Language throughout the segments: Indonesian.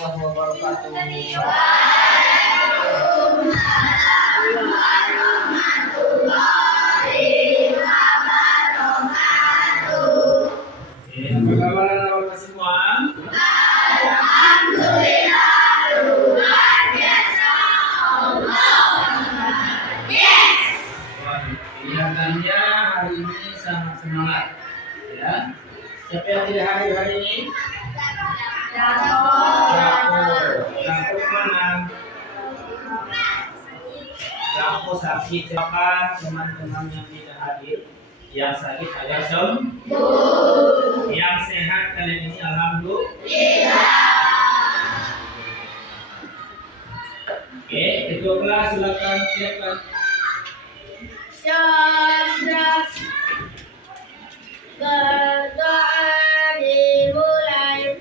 warahmatullahi wabarakatuh. Apa kabar anak-anak semua? Kelihatannya hari ini sangat semangat, ya. Siapa yang tidak hadir hari ini? Dapur mana? Dapur sakit. Siapa teman-teman yang tidak hadir? Yang sakit agar sembuh. Yang sehat kalian ini alhamdulillah. Oke, ketua kelas silakan siapkan. Chandra berdoa dimulai.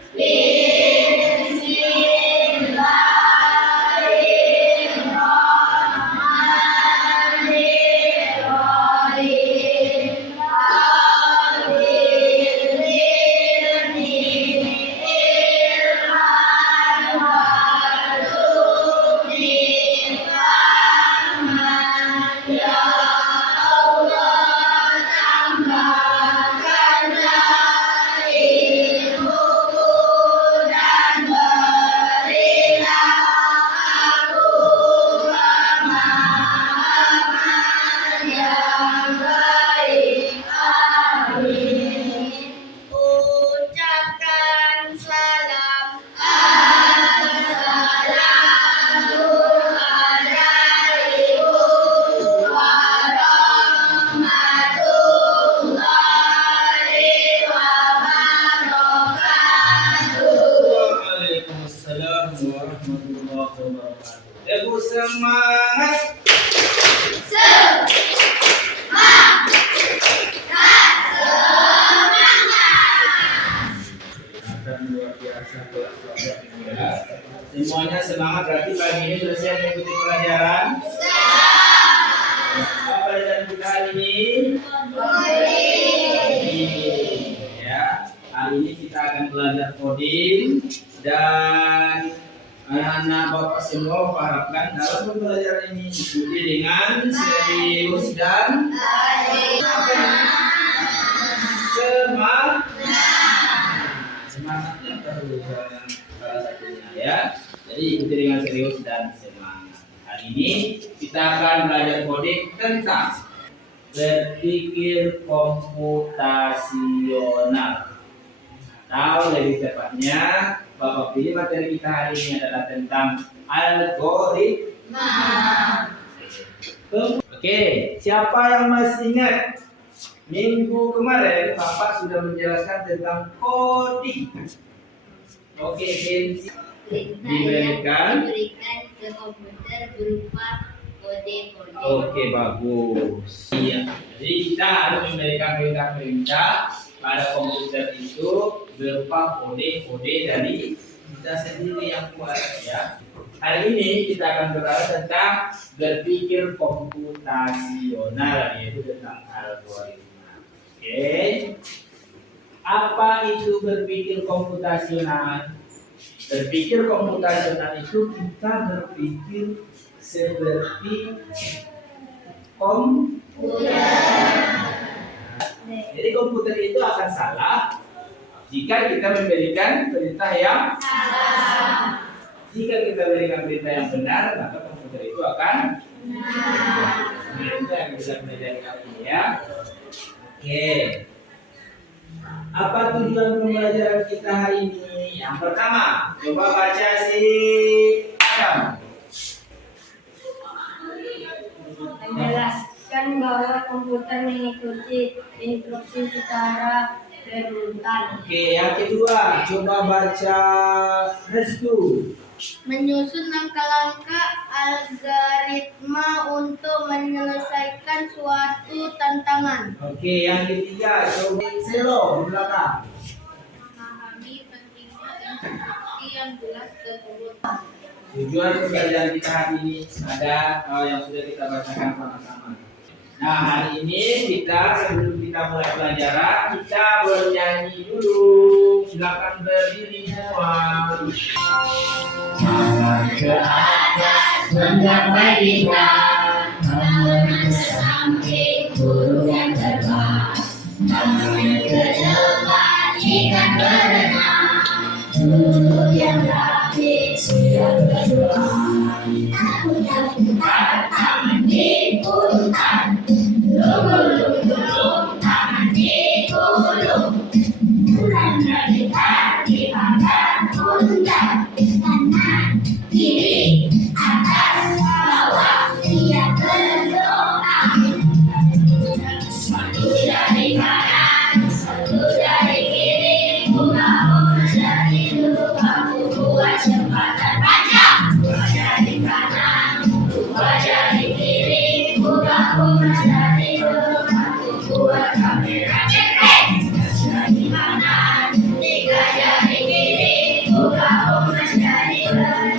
Ucapkan salam Assalamualaikum warahmatullahi wabarakatuh. Waalaikumsalam warahmatullahi wabarakatuh. Ibu semangat. Luar biasa kelas ya. Semuanya semangat, berarti pagi ini sudah siap mengikuti pelajaran. Apa pelajaran kita hari ini? Ya, hari ini kita akan belajar coding dan anak-anak bapak semua harapkan dalam pembelajaran ini ikuti dengan serius dan semangatnya terus salah satunya ya. Jadi ikuti dengan serius dan semangat. Hari ini kita akan belajar coding tentang berpikir komputasional. Atau lebih tepatnya, Bapak pilih materi kita hari ini adalah tentang algoritma. Oke, siapa yang masih ingat? Minggu kemarin Bapak sudah menjelaskan tentang coding. Oke, diberikan ke komputer berupa kode-kode. Oke, bagus. Iya. Jadi kita harus memberikan perintah-perintah pada komputer itu berupa kode-kode dari kita sendiri yang buat ya. Hari ini kita akan berbahas tentang berpikir komputasional, yaitu tentang algoritma. Oke. Apa itu berpikir komputasional? Berpikir komputasional itu kita berpikir seperti komputer. Jadi komputer itu akan salah jika kita memberikan perintah yang salah. Jika kita berikan perintah yang benar, maka komputer itu akan benar. Nah, itu yang bisa pelajari kali ini ya. Oke. Apa tujuan pembelajaran kita hari ini? Yang pertama, coba baca si Adam. Menjelaskan bahwa komputer mengikuti instruksi secara berurutan. Oke, yang kedua, coba baca Restu. Menyusun langkah-langkah algoritma untuk menyelesaikan suatu tantangan. Oke, yang ketiga, coba Selo di belakang. Memahami pentingnya instruksi yang jelas tersebut. Tujuan pembelajaran kita hari ini ada yang sudah kita bacakan sama-sama. Nah, hari ini kita sebelum kita mulai pelajaran, kita bernyanyi dulu. Silakan berdiri semua. tangan ke atas menggapai bintang, tangan ke samping burung yang terbang, tangan ke depan ikan berenang, duduk yang rapi siap berdoa. Aku tak putar tangan diputar, lung-lung-lung tangan digulung, bulan bergetar di pangkat pundak, kanan kiri atas bawah siap berdoa. Satu dari kanan, satu dari kiri, bunga dari lupa buat cepat terpanjang. Dua dari kanan, dua dari kiri, bunga dari lupa buat kamera cekrek. Dari kanan, tiga dari kiri, bunga dari lupa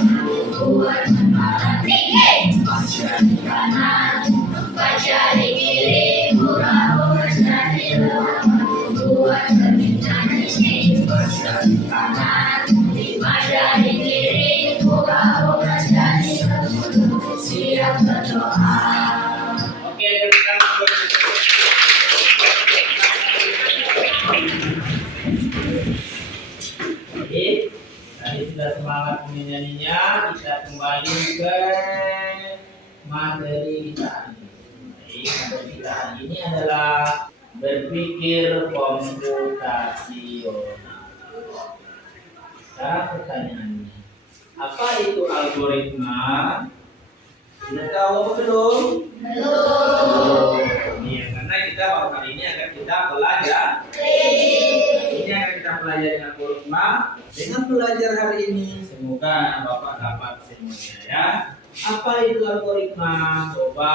buat kepala tinggi. Empat dari kanan, empat dari kiri, bunga dari lupa buat kepingan isi. Lima dari kanan, lima dari kiri, bunga dari lupa siap berdoa. Oke, terima kasih. Jadi, tadi sudah semangat menyanyinya, kita kembali ke materi kita hari ini. Jadi, materi kita hari ini adalah berpikir komputasional. Sekarang pertanyaannya, apa itu algoritma? Sudah tahu apa belum? Belum. Iya, karena kita baru kali ini akan kita belajar. Ini akan kita pelajari algoritma dengan belajar hari ini. Semoga Bapak dapat semuanya ya. Apa itu algoritma? Coba.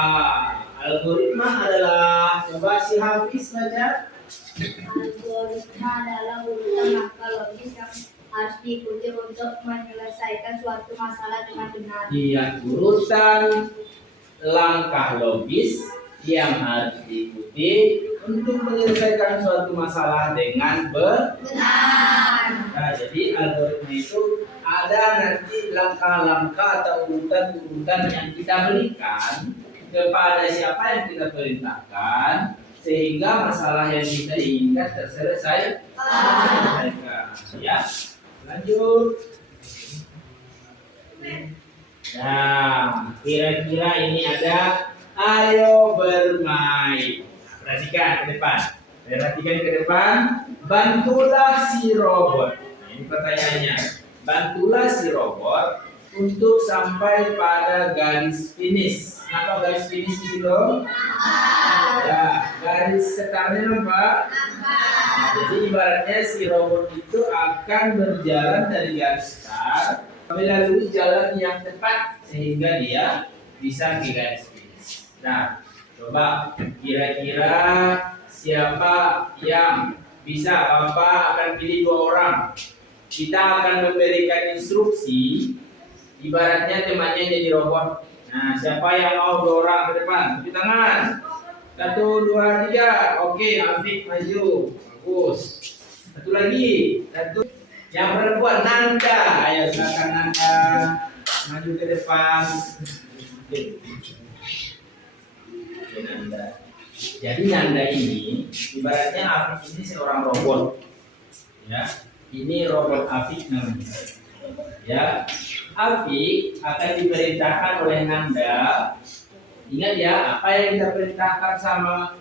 Algoritma adalah, coba si Hafiz baca. Algoritma adalah urutan langkah logis yang harus diikuti untuk menyelesaikan suatu masalah dengan benar. Iya, urutan langkah logis yang harus diikuti untuk menyelesaikan suatu masalah dengan benar. Nah, jadi algoritma itu ada nanti langkah-langkah atau urutan-urutan yang kita berikan kepada siapa yang kita perintahkan sehingga masalah yang kita inginkan terselesaikan. Ya, lanjut. Nah, kira-kira ini ada ayo bermain. Perhatikan ke depan. Perhatikan ke depan. Bantulah si robot. Ini pertanyaannya. Bantulah si robot untuk sampai pada garis finish. Apa garis finish itu? Ya, garis startnya apa? Jadi ibaratnya si robot itu akan berjalan dari garis start melalui jalan yang tepat sehingga dia bisa ke garis finish. Nah, coba kira-kira siapa yang bisa? Bapak akan pilih 2 orang. Kita akan memberikan instruksi. Ibaratnya temannya jadi robot. Nah, siapa yang mau 2 orang ke depan? Beri tangan. 1, 2, 3. Oke, Afik maju. Bagus. Satu lagi. Satu. Yang perempuan Nanda. Ayo silakan Nanda maju ke depan. Oke, Nanda. Jadi Nanda ini ibaratnya Afik ini seorang robot. Ya. Ini robot Afik namanya. Ya. Afik akan diperintahkan oleh Nanda. Ingat ya, apa yang kita perintahkan sama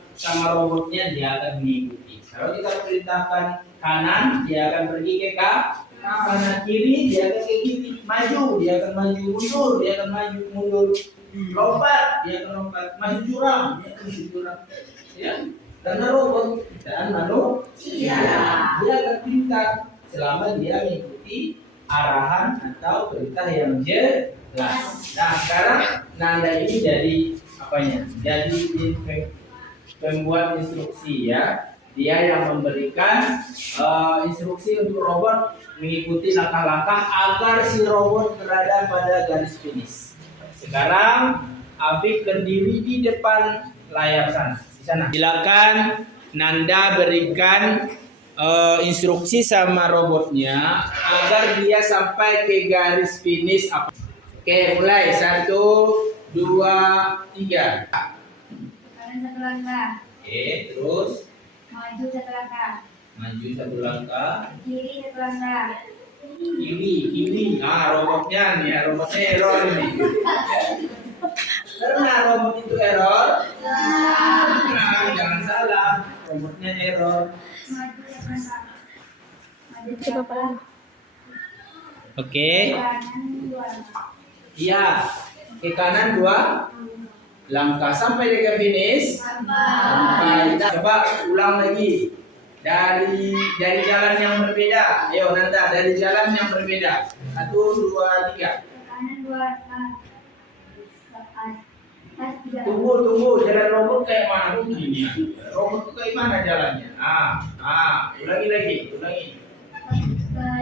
robotnya dia akan mengikuti. Kalau kita perintahkan kanan, dia akan pergi ke kanan, kiri dia akan ke kiri, maju dia akan maju, mundur dia akan maju mundur, lompat dia akan lompat, maju jurang dia akan maju jurang. Ya, karena robot dan manusia dia akan pintar selama dia mengikuti arahan atau perintah yang jelas. Nah, sekarang Nanda ini jadi apanya? Jadi pembuat instruksi ya. Dia yang memberikan instruksi untuk robot mengikuti langkah-langkah agar si robot berada pada garis finish. Sekarang Afik berdiri di depan layar sana. Di sana. Silakan Nanda berikan instruksi sama robotnya agar dia sampai ke garis finish. Oke, mulai 1, 2, 3. Kanan satu langkah. Oke, terus Maju satu langkah. maju 1 langkah. Kiri satu langkah. Kiri. Robotnya nih, robotnya error nih. Karena robot itu error. Jangan salah, robotnya error. Maju satu langkah. Maju Coba Pak. Oke. kanan dua langkah. Iya. Ke kanan 2 langkah sampai ke finish. Sampai. Coba ulang lagi. Dari jalan yang berbeda. Ayo Nanda, dari jalan yang berbeda. 1, 2, 3. Kanan dua langkah. Atas 3 langkah. Tunggu, jalan robot kayak mana begini? Robot itu kayak mana jalannya? Ulangi lagi. Ke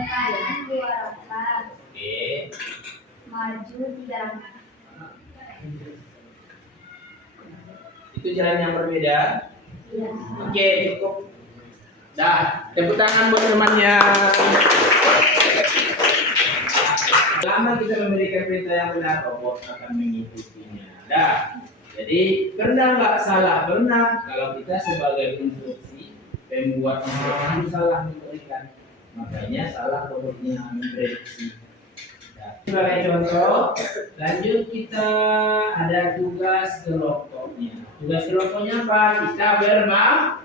kanan 2 langkah. Oke. Maju 3 langkah. Itu jalan yang berbeda. Iya. Oke, cukup. Dah, tepuk tangan buat temannya. Selama kita memberikan perintah yang benar, robot akan mengikutinya. Dah. Jadi, pernah nggak salah? Pernah. Kalau kita sebagai instruksi pembuat robot salah memberikan, makanya salah robotnya memprediksi. Nah, sebagai contoh, lanjut kita ada tugas kelompoknya. Tugas kelompoknya apa? Kita bermain.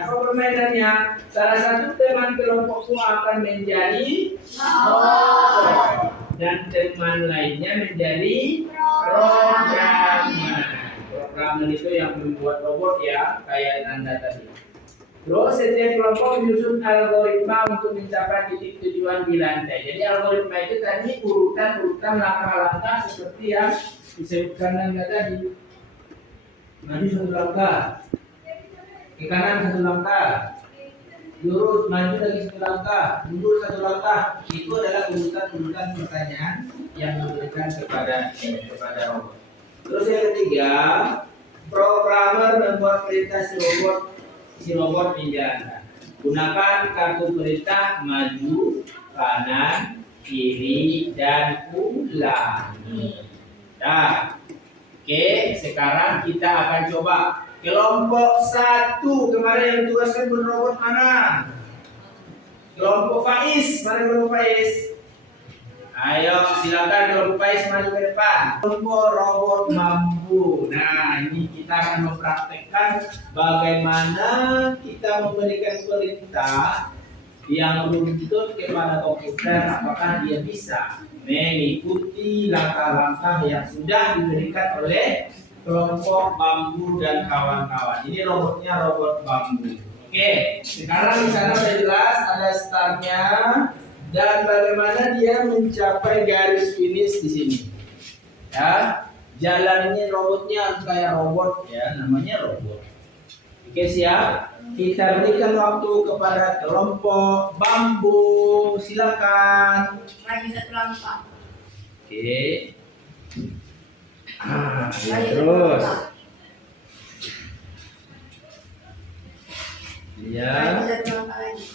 Apa permainannya? Salah satu teman kelompokku akan menjadi robot dan teman lainnya menjadi programmer. Programmer itu yang membuat robot ya, kayak Anda tadi. Terus setiap kelompok menyusun algoritma untuk mencapai titik tujuan di lantai. Jadi algoritma itu tadi urutan langkah-langkah seperti yang disebutkan Anda tadi. Maju 1 langkah, ke kanan 1 langkah, lurus maju lagi 1 langkah, mundur 1 langkah. Itu adalah urutan pertanyaan yang diberikan kepada robot. Terus yang ketiga, programmer membuat perintah si robot menjalankan. Gunakan kartu perintah maju, kanan, kiri, dan ulangi. Nah, oke, sekarang kita akan coba kelompok 1. Kemarin yang ditugaskan berrobot mana? Kelompok Faiz. Mana kelompok Faiz? Ayo, silakan kelompok Faiz maju ke depan. Kelompok robot bambu. Nah, ini kita akan mempraktekkan bagaimana kita memberikan perintah yang runtut kepada komputer, apakah dia bisa mengikuti langkah-langkah yang sudah diberikan oleh kelompok bambu dan kawan-kawan. Ini robotnya robot bambu. Oke, sekarang di sana sudah jelas ada startnya dan bagaimana dia mencapai garis finish di sini. Ya, jalannya robotnya harus kayak robot ya, namanya robot. Oke, siap. Kita berikan waktu kepada kelompok bambu. Silakan. Maju 1 langkah. Oke. Terus. Ya. Maju 1 langkah lagi.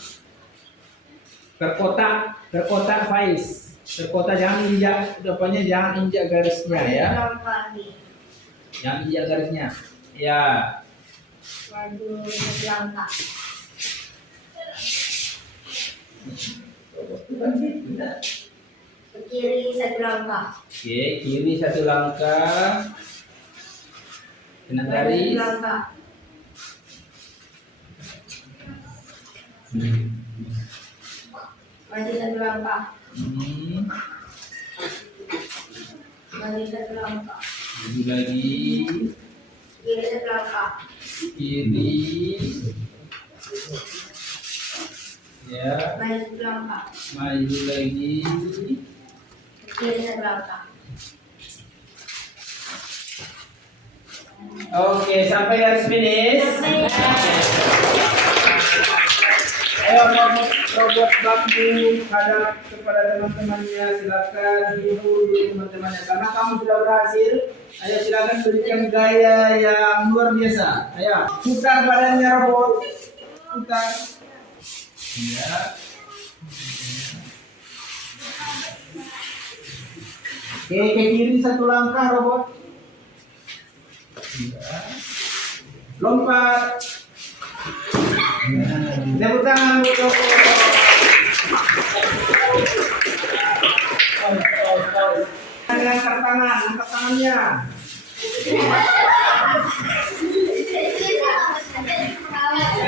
Berkotak Faiz. Berkotak jangan injak depannya, jangan injak garisnya ya. 1 langkah lagi. Jangan injak garisnya. Ya. Maju 1 langkah. Ke kiri 1 langkah. Oke, kiri 1 langkah. Kena Maju 1 garis. langkah. Maju 1 langkah. Maju 1 langkah. Maju lagi. Kiri 1 langkah. Kiri. Ya, Maju 1 langkah. maju lagi. Kiri 1 langkah. Oke, sampai garis finish. Ayo robot bambu hadap kepada teman-temannya, silakan hibur teman-temannya karena kamu sudah berhasil. Ayo silakan berikan gaya yang luar biasa. Ayo putar badannya robot. putar. Ya. Oke, ke kiri satu langkah robot. Ya. Lompat. Tepuk tangan buat robot. Angkat tangannya.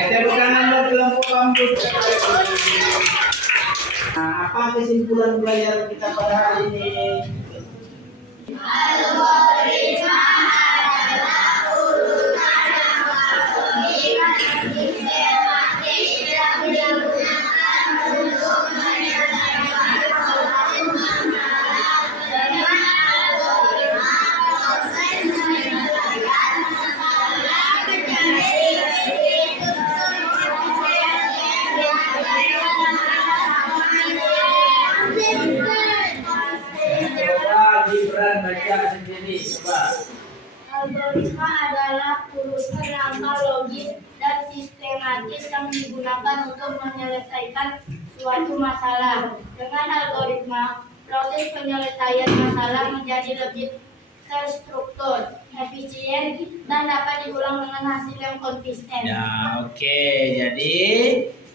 Tepuk tangan buat kelompok rambut. Nah, apa kesimpulan belajar kita pada hari ini? Algoritma adalah urutan yang masuk sistematis yang digunakan untuk menyelesaikan suatu masalah. Dengan algoritma, proses menyelesaikan masalah menjadi lebih Coba Gibran baca sendiri, coba. Algoritma adalah urutan langkah logis dan sistematis yang digunakan untuk menyelesaikan suatu masalah. Dengan algoritma, proses penyelesaian masalah menjadi lebih terstruktur, efisien, dan dapat diulang dengan hasil yang konsisten. Ya, oke. Jadi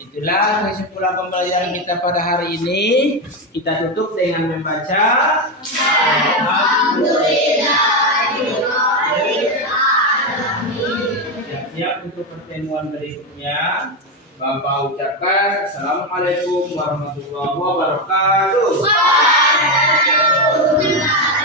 itulah kesimpulan pembelajaran kita pada hari ini. Kita tutup dengan membaca siap untuk pertemuan berikutnya. Bapak ucapkan Assalamualaikum warahmatullahi wabarakatuh. Waalaikumsalam.